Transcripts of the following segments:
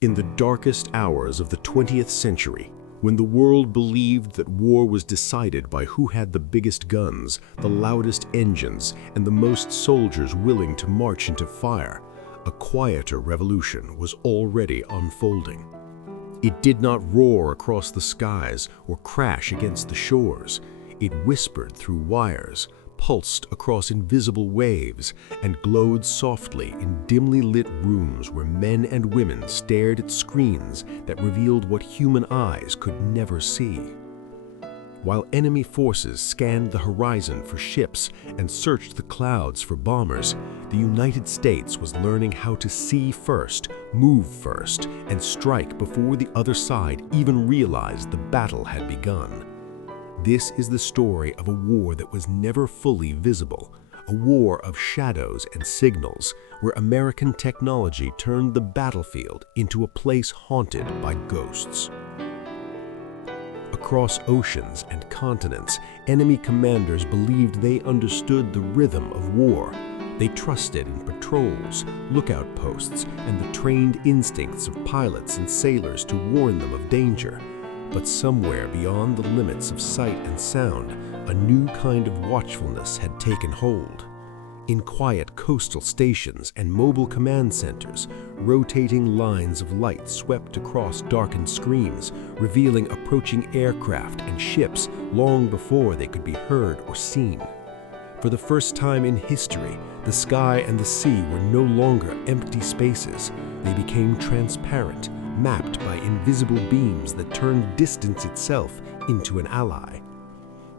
In the darkest hours of the 20th century, when the world believed that war was decided by who had the biggest guns, the loudest engines, and the most soldiers willing to march into fire, a quieter revolution was already unfolding. It did not roar across the skies or crash against the shores. It whispered through wires, pulsed across invisible waves, and glowed softly in dimly lit rooms where men and women stared at screens that revealed what human eyes could never see. While enemy forces scanned the horizon for ships and searched the clouds for bombers, the United States was learning how to see first, move first, and strike before the other side even realized the battle had begun. This is the story of a war that was never fully visible, a war of shadows and signals, where American technology turned the battlefield into a place haunted by ghosts. Across oceans and continents, enemy commanders believed they understood the rhythm of war. They trusted in patrols, lookout posts, and the trained instincts of pilots and sailors to warn them of danger. But somewhere beyond the limits of sight and sound, a new kind of watchfulness had taken hold. In quiet coastal stations and mobile command centers, rotating lines of light swept across darkened screens, revealing approaching aircraft and ships long before they could be heard or seen. For the first time in history, the sky and the sea were no longer empty spaces. They became transparent, mapped by invisible beams that turned distance itself into an ally.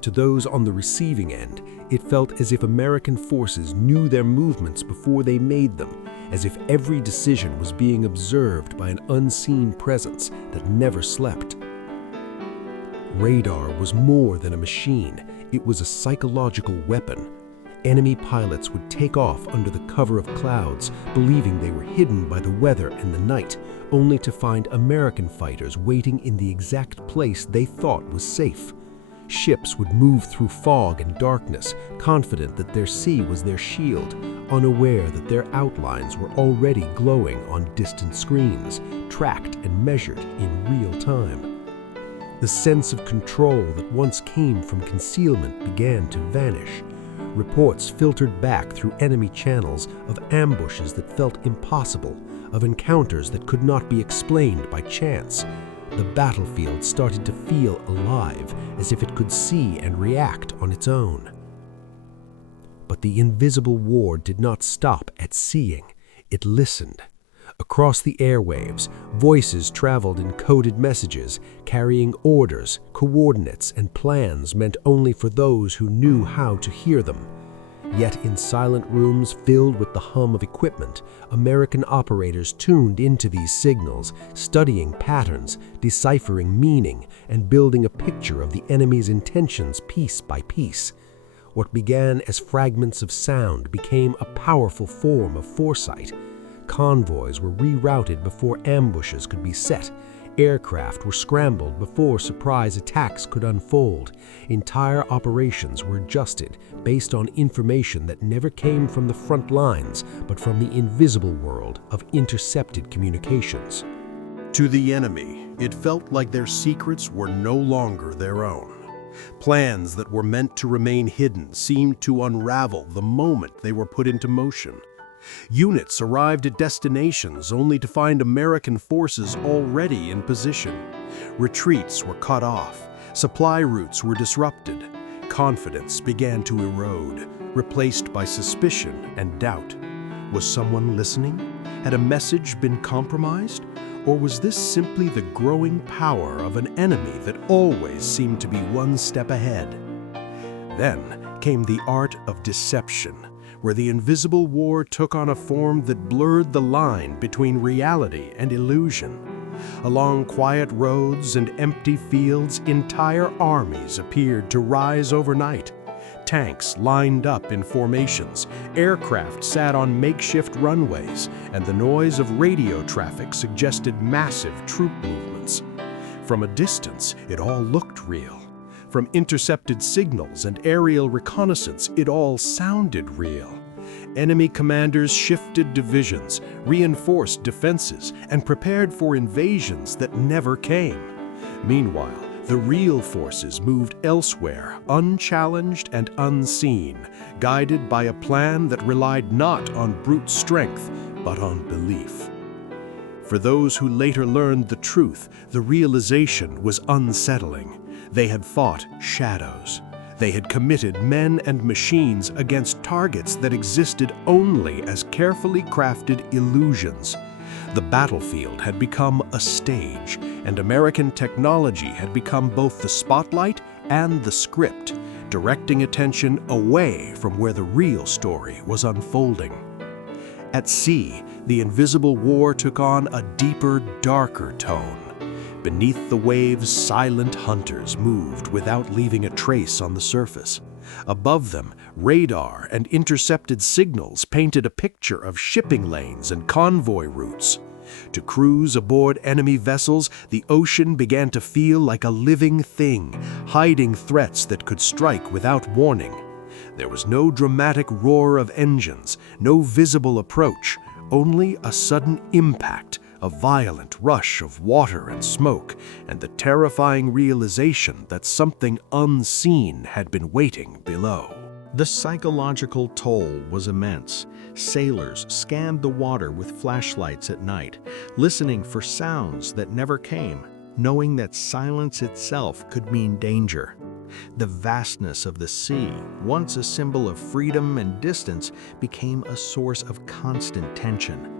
To those on the receiving end, it felt as if American forces knew their movements before they made them, as if every decision was being observed by an unseen presence that never slept. Radar was more than a machine, it was a psychological weapon. Enemy pilots would take off under the cover of clouds, believing they were hidden by the weather and the night, only to find American fighters waiting in the exact place they thought was safe. Ships would move through fog and darkness, confident that their sea was their shield, unaware that their outlines were already glowing on distant screens, tracked and measured in real time. The sense of control that once came from concealment began to vanish. Reports filtered back through enemy channels of ambushes that felt impossible, of encounters that could not be explained by chance. The battlefield started to feel alive, as if it could see and react on its own. But the invisible war did not stop at seeing. It listened. Across the airwaves, voices traveled in coded messages, carrying orders, coordinates, and plans meant only for those who knew how to hear them. Yet in silent rooms filled with the hum of equipment, American operators tuned into these signals, studying patterns, deciphering meaning, and building a picture of the enemy's intentions piece by piece. What began as fragments of sound became a powerful form of foresight. Convoys were rerouted before ambushes could be set. Aircraft were scrambled before surprise attacks could unfold. Entire operations were adjusted based on information that never came from the front lines, but from the invisible world of intercepted communications. To the enemy, it felt like their secrets were no longer their own. Plans that were meant to remain hidden seemed to unravel the moment they were put into motion. Units arrived at destinations only to find American forces already in position. Retreats were cut off, supply routes were disrupted. Confidence began to erode, replaced by suspicion and doubt. Was someone listening? Had a message been compromised? Or was this simply the growing power of an enemy that always seemed to be one step ahead? Then came the art of deception, where the invisible war took on a form that blurred the line between reality and illusion. Along quiet roads and empty fields, entire armies appeared to rise overnight. Tanks lined up in formations, aircraft sat on makeshift runways, and the noise of radio traffic suggested massive troop movements. From a distance, it all looked real. From intercepted signals and aerial reconnaissance, it all sounded real. Enemy commanders shifted divisions, reinforced defenses, and prepared for invasions that never came. Meanwhile, the real forces moved elsewhere, unchallenged and unseen, guided by a plan that relied not on brute strength, but on belief. For those who later learned the truth, the realization was unsettling. They had fought shadows. They had committed men and machines against targets that existed only as carefully crafted illusions. The battlefield had become a stage, and American technology had become both the spotlight and the script, directing attention away from where the real story was unfolding. At sea, the invisible war took on a deeper, darker tone. Beneath the waves, silent hunters moved without leaving a trace on the surface. Above them, radar and intercepted signals painted a picture of shipping lanes and convoy routes. To crews aboard enemy vessels, the ocean began to feel like a living thing, hiding threats that could strike without warning. There was no dramatic roar of engines, no visible approach, only a sudden impact, a violent rush of water and smoke, and the terrifying realization that something unseen had been waiting below. The psychological toll was immense. Sailors scanned the water with flashlights at night, listening for sounds that never came, knowing that silence itself could mean danger. The vastness of the sea, once a symbol of freedom and distance, became a source of constant tension.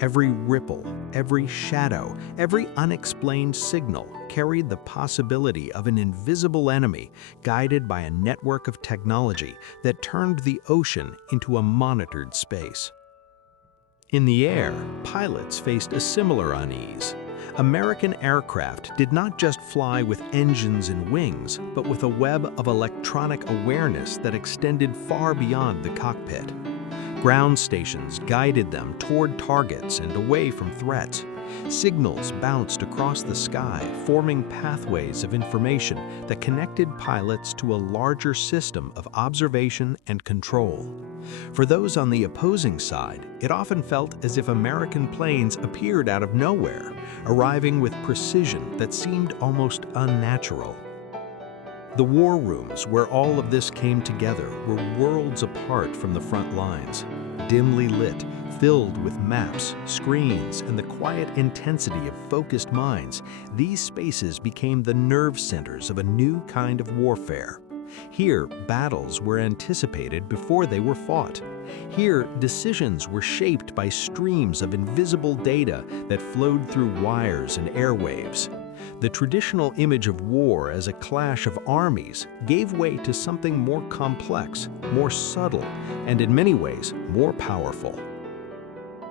Every ripple, every shadow, every unexplained signal carried the possibility of an invisible enemy guided by a network of technology that turned the ocean into a monitored space. In the air, pilots faced a similar unease. American aircraft did not just fly with engines and wings, but with a web of electronic awareness that extended far beyond the cockpit. Ground stations guided them toward targets and away from threats. Signals bounced across the sky, forming pathways of information that connected pilots to a larger system of observation and control. For those on the opposing side, it often felt as if American planes appeared out of nowhere, arriving with precision that seemed almost unnatural. The war rooms where all of this came together were worlds apart from the front lines. Dimly lit, filled with maps, screens, and the quiet intensity of focused minds, these spaces became the nerve centers of a new kind of warfare. Here, battles were anticipated before they were fought. Here, decisions were shaped by streams of invisible data that flowed through wires and airwaves. The traditional image of war as a clash of armies gave way to something more complex, more subtle, and in many ways, more powerful.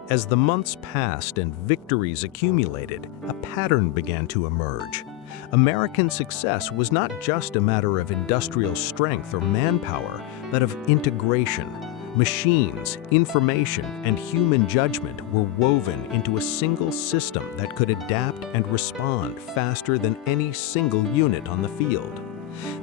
As the months passed and victories accumulated, a pattern began to emerge. American success was not just a matter of industrial strength or manpower, but of integration. Machines, information, and human judgment were woven into a single system that could adapt and respond faster than any single unit on the field.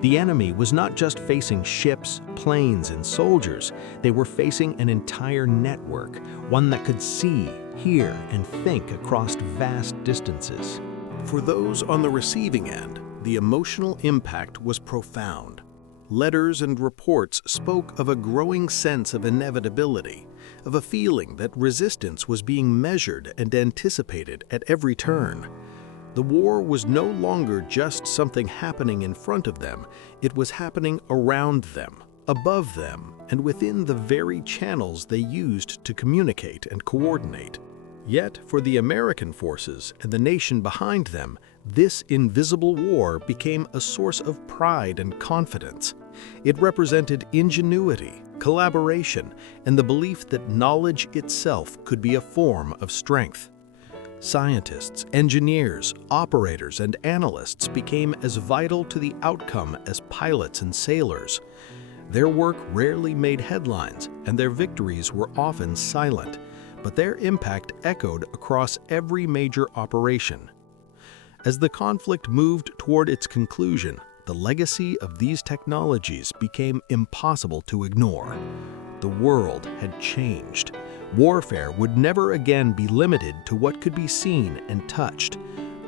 The enemy was not just facing ships, planes, and soldiers. They were facing an entire network, one that could see, hear, and think across vast distances. For those on the receiving end, the emotional impact was profound. Letters and reports spoke of a growing sense of inevitability, of a feeling that resistance was being measured and anticipated at every turn. The war was no longer just something happening in front of them, it was happening around them, above them, and within the very channels they used to communicate and coordinate. Yet, for the American forces and the nation behind them, this invisible war became a source of pride and confidence. It represented ingenuity, collaboration, and the belief that knowledge itself could be a form of strength. Scientists, engineers, operators, and analysts became as vital to the outcome as pilots and sailors. Their work rarely made headlines, and their victories were often silent, but their impact echoed across every major operation. As the conflict moved toward its conclusion, the legacy of these technologies became impossible to ignore. the world had changed. Warfare would never again be limited to what could be seen and touched.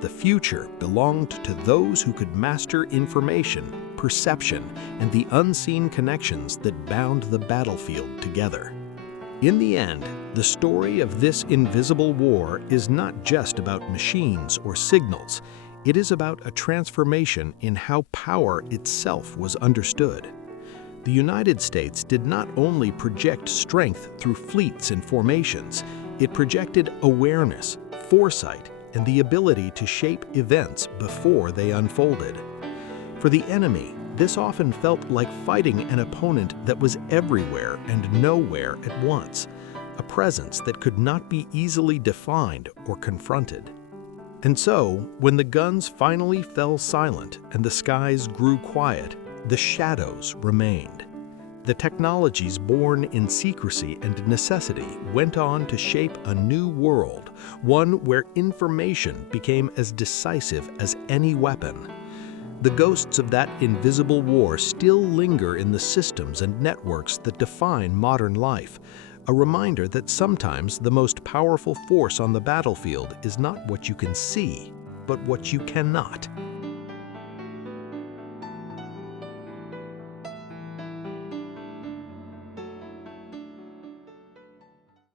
The future belonged to those who could master information, perception, and the unseen connections that bound the battlefield together. In the end, the story of this invisible war is not just about machines or signals. It is about a transformation in how power itself was understood. The United States did not only project strength through fleets and formations, it projected awareness, foresight, and the ability to shape events before they unfolded. For the enemy, this often felt like fighting an opponent that was everywhere and nowhere at once, a presence that could not be easily defined or confronted. And so, when the guns finally fell silent and the skies grew quiet, the shadows remained. The technologies born in secrecy and necessity went on to shape a new world, one where information became as decisive as any weapon. The ghosts of that invisible war still linger in the systems and networks that define modern life, a reminder that sometimes the most powerful force on the battlefield is not what you can see, but what you cannot.